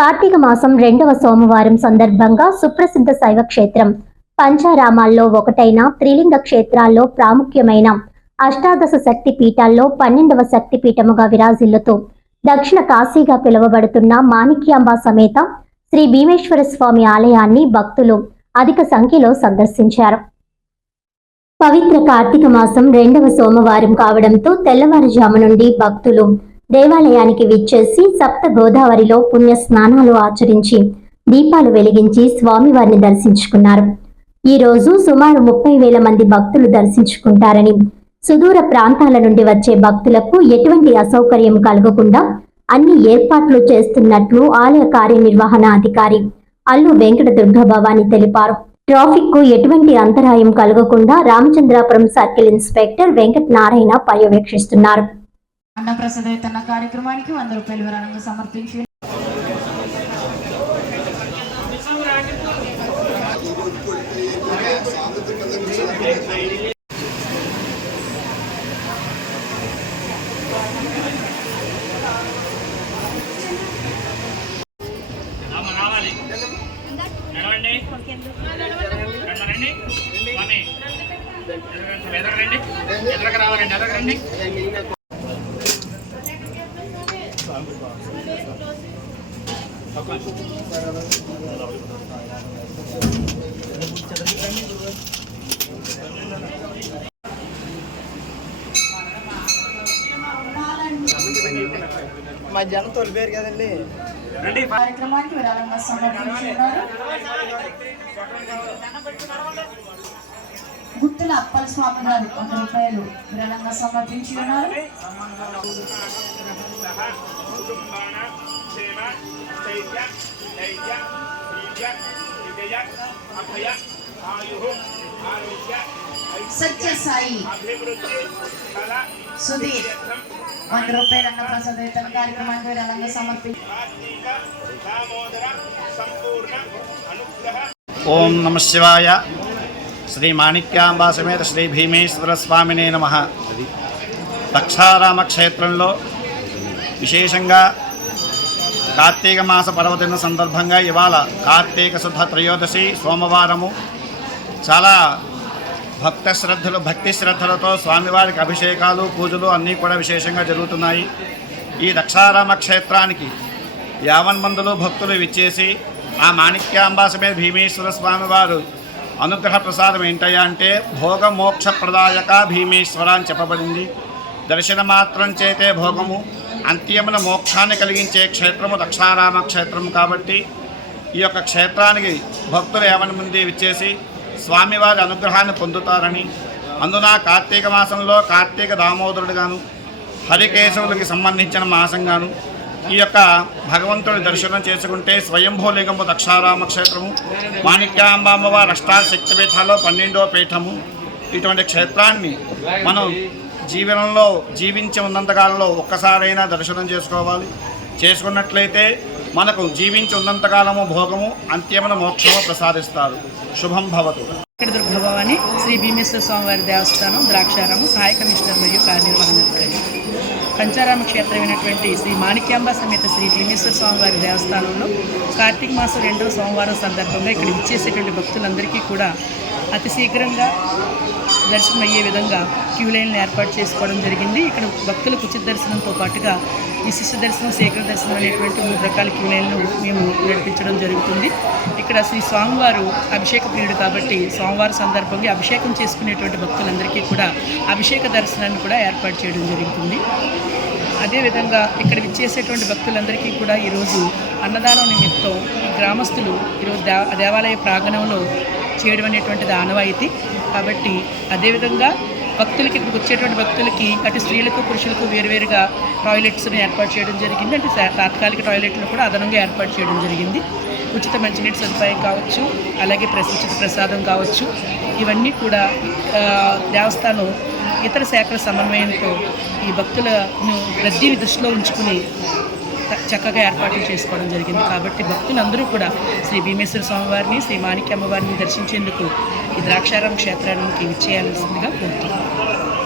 కార్తీక మాసం రెండవ సోమవారం సందర్భంగా సుప్రసిద్ధ శైవ క్షేత్రం పంచారామాల్లో ఒకటైన త్రిలింగ క్షేత్రాల్లో ప్రాముఖ్యమైన అష్టాదశ శక్తి పీఠాల్లో పన్నెండవ శక్తి పీఠముగా విరాజిల్లుతూ దక్షిణ కాశీగా పిలువబడుతున్న మాణిక్యాంబ సమేత శ్రీ భీమేశ్వర స్వామి ఆలయాన్ని భక్తులు అధిక సంఖ్యలో సందర్శించారు. పవిత్ర కార్తీక మాసం రెండవ సోమవారం కావడంతో తెల్లవారుజాము నుండి భక్తులు దేవాలయానికి విచ్చేసి సప్త గోదావరిలో పుణ్య స్నానాలు ఆచరించి దీపాలు వెలిగించి స్వామివారిని దర్శించుకున్నారు. ఈ రోజు సుమారు ముప్పై వేల మంది భక్తులు దర్శించుకుంటారని సుదూర ప్రాంతాల నుండి వచ్చే భక్తులకు ఎటువంటి అసౌకర్యం కలగకుండా అన్ని ఏర్పాట్లు చేస్తున్నట్లు ఆలయ కార్యనిర్వహణ అధికారి అల్లు వెంకట దుర్గాభవాని తెలిపారు. ట్రాఫిక్కు ఎటువంటి అంతరాయం కలగకుండా రామచంద్రాపురం సర్కిల్ ఇన్స్పెక్టర్ వెంకట నారాయణ పర్యవేక్షిస్తున్నారు. అన్నప్రసాద వితరణ కార్యక్రమానికి వంద రూపాయలు విరాళంగా సమర్పించి. అమ్మ రావాలి. నడవండి రండి ఎదగరండి ఎదగ రావాలండి ఎదగరండి మా జనం తొలిపోయారు కదండి. రండి. కార్యక్రమానికి విరాళంగా సమర్పించున్నారు గుత్తుల అప్పల స్వామి గారు వంద రూపాయలు విరాళంగా సమర్పించి ఉన్నారు. కుటుంబాన క్షేమ విజయ అభయ ఆయు ఆరోగ్య సత్య సాయి. అభివృద్ధి కళ సుధీర్. వంద రూపాయలు అన్నప్రసాద వేతన కార్యక్రమానికి విరాళంగా సమర్పించి దామోదర సంపూర్ణ అనుగ్రహ ఓం నమ శివాయ. శ్రీ మాణిక్యాంబా సమేత శ్రీ భీమేశ్వర స్వామినే నమ. దక్షారామ క్షేత్రంలో విశేషంగా కార్తీక మాస పర్వదిన సందర్భంగా ఇవాళ కార్తీక శుద్ధ త్రయోదశి సోమవారము. చాలా భక్త శ్రద్ధలు భక్తి శ్రద్ధలతో స్వామివారికి అభిషేకాలు పూజలు అన్నీ కూడా విశేషంగా జరుగుతున్నాయి. ఈ దక్షారామ క్షేత్రానికి యావన్ మందులు భక్తులు విచ్చేసి ఆ మాణిక్యాంబాసమే భీమేశ్వర స్వామివారు అనుగ్రహ ప్రసాదం ఏంటయ్యా అంటే భోగ మోక్ష ప్రదాయక భీమేశ్వర అని చెప్పబడింది. దర్శన మాత్రం చేతే భోగము అంత్యమున మోక్షాన్ని కలిగించే క్షేత్రము దక్షారామ క్షేత్రము కాబట్టి ఈ యొక్క క్షేత్రానికి భక్తులు ఏమని ముందే విచ్చేసి స్వామివారి అనుగ్రహాన్ని పొందుతారని. అందున కార్తీక మాసంలో కార్తీక దామోదరుడుగాను హరికేశవులకి సంబంధించిన మాసంగాను ఈ యొక్క భగవంతుడి దర్శనం చేసుకుంటే స్వయంభూలింగము దక్షారామ క్షేత్రము మాణిక్యాంబామ్మవారి అష్టార శక్తిపీఠాల్లో పన్నెండో పీఠము ఇటువంటి క్షేత్రాన్ని మనం జీవనంలో జీవించి ఉన్నంతకాలంలో ఒక్కసారైనా దర్శనం చేసుకోవాలి. చేసుకున్నట్లయితే మనకు జీవించి ఉన్నంతకాలము భోగము అంత్యమున మోక్షము ప్రసాదిస్తారు. శుభం భవతు. ఇక్కడ దుర్గభవాని శ్రీ భీమేశ్వర స్వామివారి దేవస్థానం ద్రాక్షారాము సహాయ కమిషనర్ మరియు కార్యనిర్వహణాధికారి పంచారామ క్షేత్రమైనటువంటి శ్రీ మాణిక్యాంబ సమేత శ్రీ భీమేశ్వర స్వామివారి దేవస్థానంలో కార్తీక మాసం రెండవ సోమవారం సందర్భంగా ఇక్కడ ఇచ్చేసేటువంటి భక్తులందరికీ కూడా అతి శీఘ్రంగా దర్శనం అయ్యే విధంగా క్యూ లైన్లు ఏర్పాటు చేసుకోవడం జరిగింది. ఇక్కడ భక్తులకు ఉచిత దర్శనంతో పాటుగా విశిష్ట దర్శనం శేఖర దర్శనం అనేటువంటి మూడు రకాల క్యూ లైన్లు మేము నడిపించడం జరుగుతుంది. ఇక్కడ శ్రీ స్వామివారు అభిషేక ప్రియుడు కాబట్టి సోమవారం సందర్భంగా అభిషేకం చేసుకునేటువంటి భక్తులందరికీ కూడా అభిషేక దర్శనాన్ని కూడా ఏర్పాటు చేయడం జరుగుతుంది. అదేవిధంగా ఇక్కడ విచ్చేసేటువంటి భక్తులందరికీ కూడా ఈరోజు అన్నదానం నిమిత్తం గ్రామస్తులు ఈరోజు దేవ దేవాలయ ప్రాంగణంలో చేయడం అనేటువంటిది ఆనవాయితీ. కాబట్టి అదేవిధంగా భక్తులకి ఇక్కడికి వచ్చేటువంటి భక్తులకి అటు స్త్రీలకు పురుషులకు వేరువేరుగా టాయిలెట్స్ని ఏర్పాటు చేయడం జరిగింది. అంటే తాత్కాలిక టాయిలెట్లు కూడా అదనంగా ఏర్పాటు చేయడం జరిగింది. ఉచిత మంచినీటి సదుపాయం కావచ్చు అలాగే ప్రస్ ఉచిత ప్రసాదం కావచ్చు ఇవన్నీ కూడా దేవస్థానం ఇతర శాఖల సమన్వయంతో ఈ భక్తులను రద్దీని దృష్టిలో ఉంచుకుని చక్కగా ఏర్పాట్లు చేసుకోవడం జరిగింది. కాబట్టి భక్తులందరూ కూడా శ్రీ భీమేశ్వర స్వామివారిని శ్రీ మాణిక్యమ్మ దర్శించేందుకు ఈ ద్రాక్షారాం క్షేత్రానికి విచ్చేయాల్సిందిగా కోరుతున్నాను